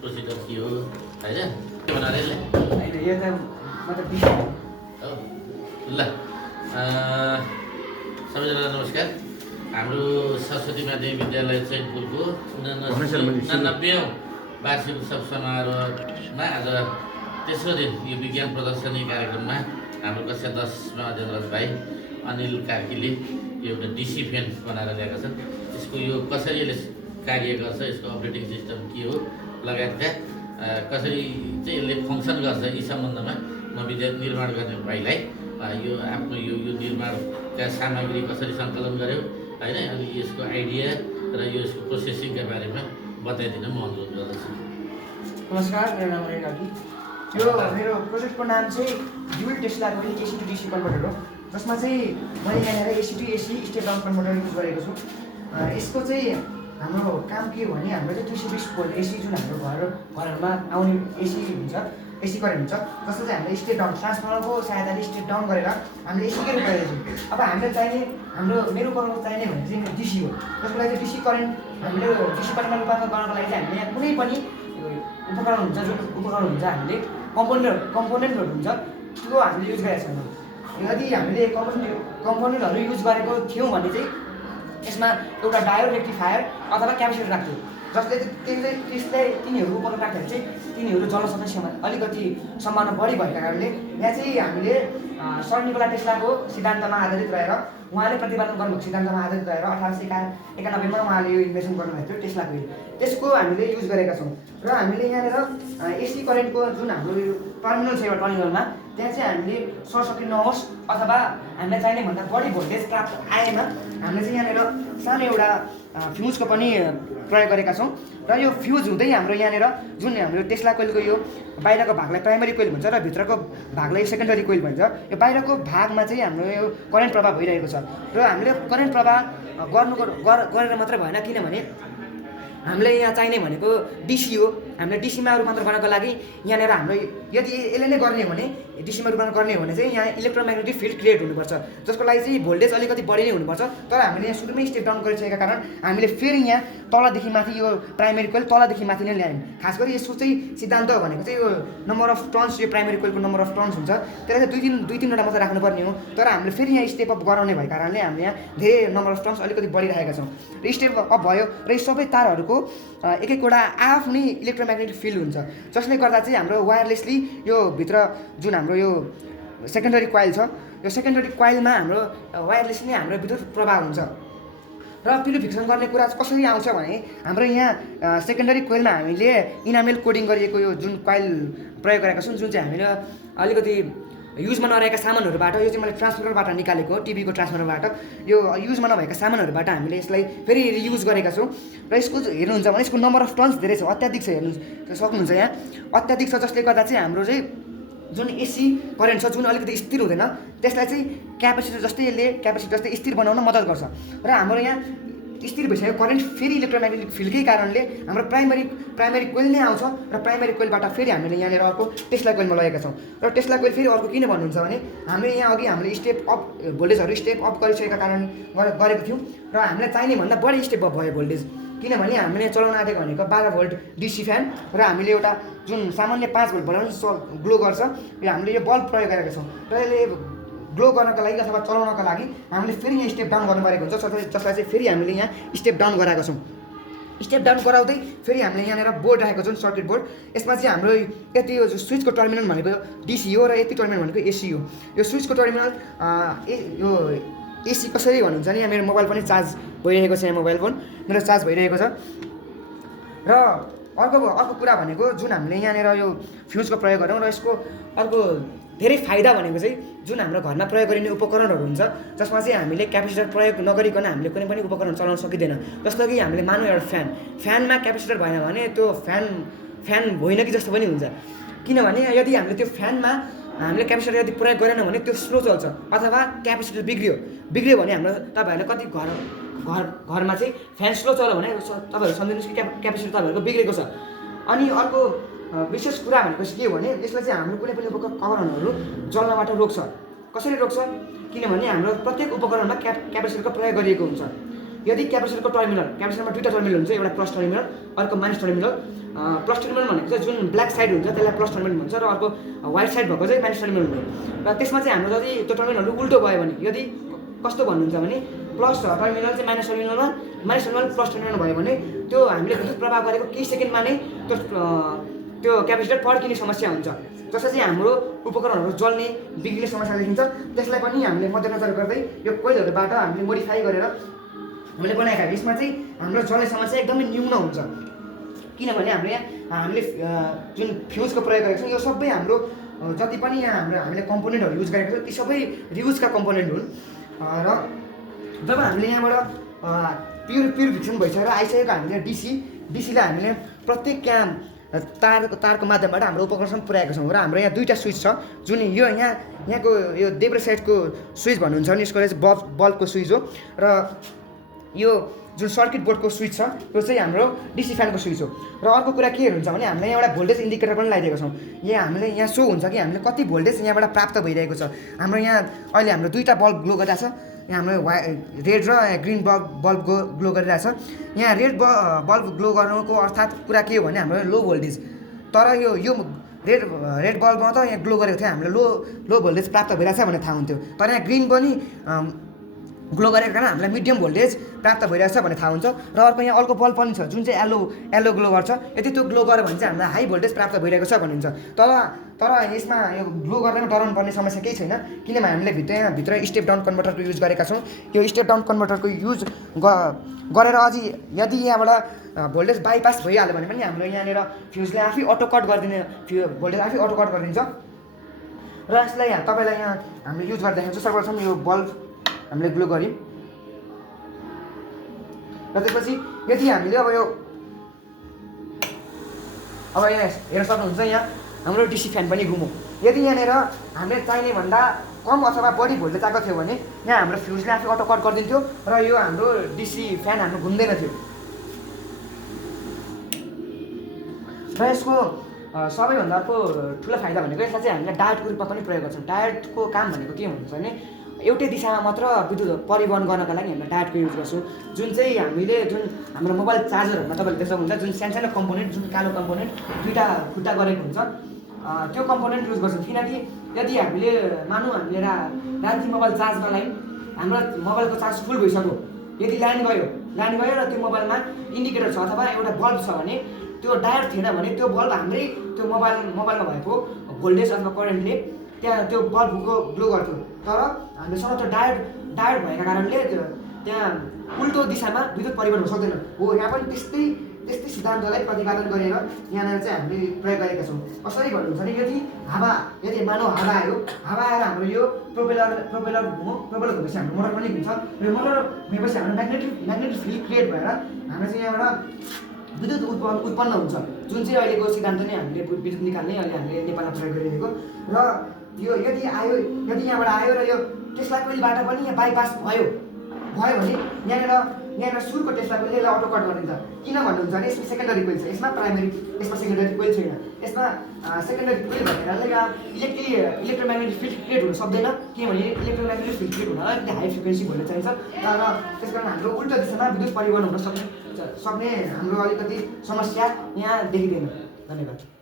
Procedure के हो होइन के भन्नु अरे होइन यो त मतलब हो ल सबैजना नमस्कार। हाम्रो सरस्वती माध्यमिक विद्यालय चैनपुरको 89औं वार्षिक उत्सव समारोहमा आज तेस्रो दिन यो विज्ञान प्रदर्शनी कार्यक्रममा हाम्रो कक्षा 10मा अध्ययनरत भाइ अनिल कार्कीले यो एउटा डिसी फ्यान बनाएर ल्याएका छन्। यसको यो कसरी यसले कार्य गर्छ, यसको अपरेटिङ सिस्टम के हो लगायतका कसरी चाहिँ यसले फङ्सन गर्छ यी सम्बन्धमा म निर्माण गर्ने भाइलाई यो आफ्नो यो निर्माणका सामग्री कसरी सङ्कलन गर्यो होइन, अनि यसको आइडिया र यसको प्रोसेसिङका बारेमा बताइदिन म अनुरोध गर्दछु। नमस्कार, मेरो नाम अनिल कार्की। यो मेरो प्रोजेक्टको नाम चाहिँ ड्युल टेस्लाको एसी टु डिसी कन्भर्टर हो, जसमा चाहिँ मैले यहाँनिर AC to AC step down converter use गरेको छु। यसको चाहिँ हाम्रो काम के हो भने हाम्रो चाहिँ 220 भोल्ट एसी जुन हाम्रो घरहरूमा आउने एसी हुन्छ, एसी करेन्ट हुन्छ, जसको चाहिँ हामीले स्टेप डाउन ट्रान्सफर्मरको सहायताले स्टेप डाउन गरेर हामीले एसीकै रूप गरेको छौँ। अब हामीले चाहिने मेरो उपकरणको चाहिने भने चाहिँ डिसी हो, जसको लागि चाहिँ डिसी करेन्ट हामीले डिसी करेन्टमा रूपान्तरण गर्नको लागि चाहिँ हामीले यहाँ कुनै पनि उपकरण हुन्छ, जुन उपकरण हुन्छ हामीले कम्पोनेन्टहरू हुन्छ त्यो हामीले युज गरेका छैनौँ। यदि हामीले कम्पोनेन्टहरू युज गरेको थियौँ भने चाहिँ यसमा एउटा डायोड रेक्टिफायर अथवा क्यापेसिटर राख्थ्यो, जसले त्यसलाई तिनीहरू उपकरण राख्दाखेरि चाहिँ तिनीहरू जल्न सक्ने अलिकति सम्भावना बढी भएका कारणले यहाँ चाहिँ हामीले सर निकोला टेस्लाको सिद्धान्तमा आधारित रहेर उहाँले प्रतिपादन गर्नुभएको सिद्धान्तमा आधारित रहेर 1891मा उहाँले यो इन्भेन्सन गर्नुभएको थियो टेस्लाको, त्यसको हामीले युज गरेका छौँ। र हामीले यहाँनिर एसी करेन्टको जुन हाम्रो यो टर्मिनल छ, एउटा टर्मिनलमा त्यहाँ चाहिँ हामीले सर्ट सर्किट नहोस् अथवा हामीलाई चाहिने भन्दा बढी भोल्टेज प्राप्त आएमा हामीले चाहिँ यहाँनिर सानो एउटा फ्युजको पनि प्रयोग गरेका छौँ। र यो फ्युज हुँदै हाम्रो यहाँनिर जुन हाम्रो टेस्ला कोइलको यो बाहिरको भागलाई प्राइमरी कोइल भन्छ र भित्रको भागलाई सेकेन्डरी कोइल भन्छ। यो बाहिरको भागमा चाहिँ हाम्रो यो करेन्ट प्रवाह भइरहेको छ र हामीले करेन्ट प्रवाह गरेर मात्र भएन, किनभने हामीले यहाँ चाहिने भनेको डिसी हो। हामीले डिसीमा रूपान्तरण गर्नको लागि यहाँनिर हाम्रो यदि यसले नै गर्ने हो भने डिसीमा रूपान्तरण गर्ने हो भने चाहिँ यहाँ इलेक्ट्रोम्याग्नेटिक फिल्ड क्रिएट हुनुपर्छ, जसको लागि चाहिँ भोल्टेज अलिकति बढी नै हुनुपर्छ। तर हामीले यहाँ सुरुमै स्टेप डाउन गरिसकेका कारण हामीले फेरि यहाँ तलदेखि माथि यो प्राइमेरी कोइल तलदेखि माथि नै ल्यायौँ। खास गरी यसको चाहिँ सिद्धान्त भनेको चाहिँ यो नम्बर अफ टर्न्स, यो प्राइमेरी कोइलको नम्बर अफ टर्न्स हुन्छ, त्यसलाई चाहिँ दुई तिनवटा मात्रै राख्नुपर्ने हो। तर हामीले फेरि यहाँ स्टेप अप गराउने भएको कारणले हामीले यहाँ धेरै नम्बर अफ टर्न्स अलिकति बढिरहेका छौँ र स्टेप अप भयो र यो सबै तारहरूको एक एकवटा आफ्नै इलेक्ट्रोम्याग्नेटिक फिल्ड हुन्छ, जसले गर्दा चाहिँ हाम्रो वायरलेसली यो भित्र जुन हाम्रो यो सेकेन्डरी कोइल छ, यो सेकेन्डरी कोइलमा हाम्रो वायरलेसली नै हाम्रो विद्युत प्रवाह हुन्छ। र प्युरिफिकेसन गर्ने कुरा कसरी आउँछ भने हाम्रो यहाँ सेकेन्डरी कोइलमा हामीले इनामेल कोडिङ गरिएको यो जुन कोइल प्रयोग गरेका छौँ, जुन चाहिँ हामीले अलिकति युजमा नरहेका सामानहरूबाट, यो चाहिँ मैले ट्रान्सफर्मरबाट निकालेको, टिभीको ट्रान्सफर्मरबाट यो युजमा नभएका सामानहरूबाट हामीले यसलाई फेरि युज गरेका छौँ। र यसको हेर्नुहुन्छ भने यसको नम्बर अफ टर्न्स धेरै छ, अत्याधिक छ, हेर्नु सक्नुहुन्छ यहाँ अत्याधिक छ, जसले गर्दा चाहिँ हाम्रो चाहिँ जुन एसी करेन्ट छ जुन अलिकति स्थिर हुँदैन त्यसलाई चाहिँ क्यापेसिटर जस्तै स्थिर बनाउन मद्दत गर्छ। र हाम्रो यहाँ स्थिर भइसक्यो करेन्ट फेरि इलेक्ट्रोम्याग्नेटिक फिल्डकै कारणले हाम्रो प्राइमरी कोइल नै आउँछ र प्राइमरी कोइलबाट फेरि हामीले यहाँनिर अर्को टेस्ला कोइलमा लगेका छौँ। र टेस्ला कोइल फेरि अर्को किन भन्नुहुन्छ भने हामीले यहाँ अघि हामीले स्टेप अप भोल्टेजहरू स्टेप अप गरिसकेका कारण गरेको थियौँ र हामीलाई चाहिने भन्दा बढी स्टेप अप भयो भोल्टेज, किनभने हामीले चलाउन आँटेको भनेको 12 भोल्ट डिसी फ्यान र हामीले एउटा जुन सामान्य 5 भोल्ट बल्ब ग्लो गर्छ, यो हामीले यो बल्ब प्रयोग गरेका छौँ र यसले ग्लो गर्नको लागि अथवा चलाउनको लागि हामीले फेरि यहाँ स्टेप डाउन गर्नु परेको हुन्छ, जसलाई चाहिँ फेरि हामीले यहाँ स्टेप डाउन गराएको छौँ। स्टेप डाउन गराउँदै फेरि हामीले यहाँनिर बोर्ड राखेको छौँ, सर्किट बोर्ड। यसमा चाहिँ हाम्रो यति यो स्विचको टर्मिनल भनेको डिसी हो र यति टर्मिनल भनेको एसी हो। यो स्विचको टर्मिनल यो एसी कसरी भन्नुहुन्छ भने यहाँ मेरो मोबाइल पनि चार्ज भइरहेको छ, यहाँ मोबाइल फोन मेरो चार्ज भइरहेको छ। र अर्को कुरा भनेको जुन हामीले यहाँनिर यो फ्युजको प्रयोग गऱ्यौँ र यसको अर्को धेरै फाइदा भनेको चाहिँ जुन हाम्रो घरमा प्रयोग गरिने उपकरणहरू हुन्छ, जसमा चाहिँ हामीले क्यापेसिटर प्रयोग नगरिकन हामीले कुनै पनि उपकरण चलाउन सकिँदैन। जस्तो कि हामीले मानौँ एउटा फ्यानमा क्यापेसिटर भएन भने त्यो फ्यान होइन कि जस्तो पनि हुन्छ, किनभने यदि हामीले त्यो फ्यानमा हामीले क्यापेसिटर यदि प्रयोग गरेनौँ भने त्यो स्लो चल्छ अथवा क्यापेसिटर बिग्रियो भने हाम्रो तपाईँहरूले कति घरमा चाहिँ फ्यान स्लो चल्यो भने तपाईँहरू सम्झिनुहोस् कि क्यापेसिटर तपाईँहरूको बिग्रेको छ। अनि अर्को विशेष कुरा भनेको चाहिँ के हो भने यसले चाहिँ हाम्रो कुनै पनि उपकरणहरू जल्नबाट रोक्छ। कसरी रोक्छ? किनभने हाम्रो प्रत्येक उपकरणमा क्यापेसिटरको प्रयोग गरिएको हुन्छ। यदि क्यापेसिटरमा दुईटा टर्मिनल हुन्छ, एउटा प्लस टर्मिनल अर्को माइनस टर्मिनल, प्लस टर्मिनल भनेको चाहिँ जुन ब्ल्याक साइड हुन्छ त्यसलाई प्लस टर्मिनल भन्छ र अर्को व्हाइट साइड भएको चाहिँ माइनस टर्मिनल हुन्छ र त्यसमा चाहिँ हाम्रो जति त्यो टर्मिनलहरू उल्टो भयो भने यदि कस्तो भन्नुहुन्छ भने प्लस टर्मिनल चाहिँ माइनस टर्मिनलमा माइनस टर्मिनल प्लस टर्मिनल भयो भने त्यो हामीले विद्युत प्रभाव गरेको केही सेकेन्डमा नै त्यो क्यापेसिटर पड्किने समस्या हुन्छ जसले चाहिँ हाम्रो उपकरणहरू जल्ने बिग्रिने समस्या देखिन्छ त्यसलाई पनि हामीले मध्यनजर गर्दै यो कोइलहरूबाट हामीले मोडिफाई गरेर हामीले बनाएका यसमा चाहिँ हाम्रो जल्ने समस्या एकदमै न्यून हुन्छ किनभने हाम्रो यहाँ हामीले जुन फ्युजको प्रयोग गरेको छौँ यो सबै हाम्रो जति पनि यहाँ हामीले कम्पोनेन्टहरू युज गरेको छौँ ती सबै रियुजका कम्पोनेन्ट हुन् र जब हामीले यहाँबाट प्युरिफिकेसन भइसकेर आइसकेको हामीले डिसीलाई हामीले प्रत्येक तारको माध्यमबाट हाम्रो उपकरणसम्म पुर्याएका छौँ र हाम्रो यहाँ दुईवटा स्विच छ जुन यो यहाँको यो देब्रे साइडको स्विच भन्नुहुन्छ भने यसको चाहिँ बल्बको स्विच हो र यो जुन सर्किट बोर्डको स्विच छ त्यो चाहिँ हाम्रो डिसी फ्यानको स्विच हो र अर्को कुरा के हुन्छ भने हामीले यहाँ एउटा भोल्टेज इन्डिकेटर पनि लगाइदिएको छौँ हामीले यहाँ सो हुन्छ कि हामीले कति भोल्टेज यहाँबाट प्राप्त भइरहेको छ हाम्रो यहाँ अहिले हाम्रो दुईवटा बल्ब ग्लो गरिरहेको छ यहाँ हाम्रो रेड र ग्रिन बल्ब ग्लो गरिरहेछ यहाँ रेड बल्ब ग्लो गर्नुको अर्थात् कुरा के हो भने हाम्रो लो भोल्टेज तर यो रेड बल्बमा त यहाँ ग्लो गरेको थियो हामीले लो भोल्टेज प्राप्त भइरहेछ भनेर थाहा हुन्थ्यो तर यहाँ ग्रिन पनि ग्लो गरेको कारण हामीलाई मिडियम भोल्टेज प्राप्त भइरहेछ भन्ने थाहा हुन्छ र अर्को यहाँ अर्को बल्ब पनि छ जुन चाहिँ येलो ग्लो गर्छ यदि त्यो ग्लो गर्यो भने चाहिँ हामीलाई हाई भोल्टेज प्राप्त भइरहेको छ भनिन्छ तर यसमा यो ग्लो गर्दैमा डराउनु पर्ने समस्या केही छैन किनभने हामीले भित्र स्टेप डाउन कन्भर्टरको युज गरेका छौँ यो स्टेप डाउन कन्भर्टरको युज गरेर अझै यदि यहाँबाट भोल्टेज बाइपास भइहाल्यो भने पनि हाम्रो यहाँनिर फ्युजले आफै अटो कट गरिदिने भोल्टेज आफै अटो कट गरिदिन्छ र यसलाई तपाईँलाई यहाँ हामीले युज गर्दा देखाउँछ सर्वप्रथम यो बल्ब हामीले ग्लो गऱ्यौँ र त्यसपछि यदि हामीले अब यहाँ हेर्न सक्नुहुन्छ यहाँ हाम्रो डिसी फ्यान पनि घुमौँ यदि यहाँनिर हामीले चाहिने भन्दा कम अथवा बढी भोल्टेज आएको थियो भने यहाँ हाम्रो फ्युजले आफै अटो कट गरिदिन्थ्यो र यो हाम्रो डिसी फ्यान हाम्रो घुम्दैन थियो र यसको सबैभन्दा अर्को ठुलो फाइदा भनेको यसलाई चाहिँ हामीले डायोडको रूपमा पनि प्रयोग गर्छौँ डायोडको काम भनेको के हुन्छ भने एउटै दिशामा मात्र विद्युत परिवहन गर्नका लागि हामीले डायोडको युज गर्छौँ जुन चाहिँ हाम्रो मोबाइल चार्जरहरूमा तपाईँले देख्दा हुन्छ जुन सानो कम्पोनेन्ट जुन कालो कम्पोनेन्ट दुईवटा खुट्टा गरेको हुन्छ त्यो कम्पोनेन्ट युज गर्छौँ किनकि यदि हामीले हामीले राति मोबाइल चार्जमा लायौँ हाम्रो मोबाइलको चार्ज फुल भइसक्यो यदि लाइन गयो र त्यो मोबाइलमा इन्डिकेटर छ अथवा एउटा बल्ब छ भने त्यो डायोड थिएन भने त्यो बल्ब हाम्रै त्यो मोबाइलमा भएको भोल्टेज अथवा करेन्टले त्यहाँ त्यो बल्ब ग्लो गर्थ्यो तर हामीसँग त्यो डायोड भएका कारणले त्यहाँ उल्टो दिशामा विद्युत परिवहन हुन सक्दैन हो यहाँ पनि त्यस्तै सिद्धान्तलाई प्रतिपादन गरेर यहाँनिर चाहिँ हामीले प्रयोग गरेका छौँ कसरी भन्नुहुन्छ भने यदि मानव हावा आयो हावा आएर हाम्रो यो प्रोपेलर घुमेपछि हाम्रो मोटर पनि घुम्छ र मोटर घुमेपछि हाम्रो म्याग्नेटिक फिल्ड क्रिएट भएर हाम्रो चाहिँ यहाँबाट विद्युत उत्पन्न हुन्छ जुन चाहिँ अहिलेको सिद्धान्त नै हामीले विद्युत निकाल्ने अहिले हामीले नेपालमा प्रयोग गरिरहेको र यो यदि यहाँबाट आयो र यो टेस्ला कोइलबाट पनि यहाँ बाइपास भयो भने यहाँनिर सुरुको टेस्ला कोइलले यसलाई अटो कट गरिदिन्छ किन भन्नुहुन्छ भने यसमा सेकेन्डरी कोइल छ यसमा सेकेन्डरी कोइल छैन यसमा सेकेन्डरी कोइल भनेर यहाँ इलेक्ट्रोम्याग्नेटिक फिल्ड क्रिएट हुन सक्दैन किनभने इलेक्ट्रोम्याग्नेटिक फिल्ड क्रिएट हुन अलिकति हाई फ्रिक्वेन्सी भोल्टेज चाहिन्छ र त्यस कारण हाम्रो उल्टा दिशामा विद्युत परिवहन हुन सक्ने हाम्रो अलिकति समस्या यहाँ देखिँदैन धन्यवाद।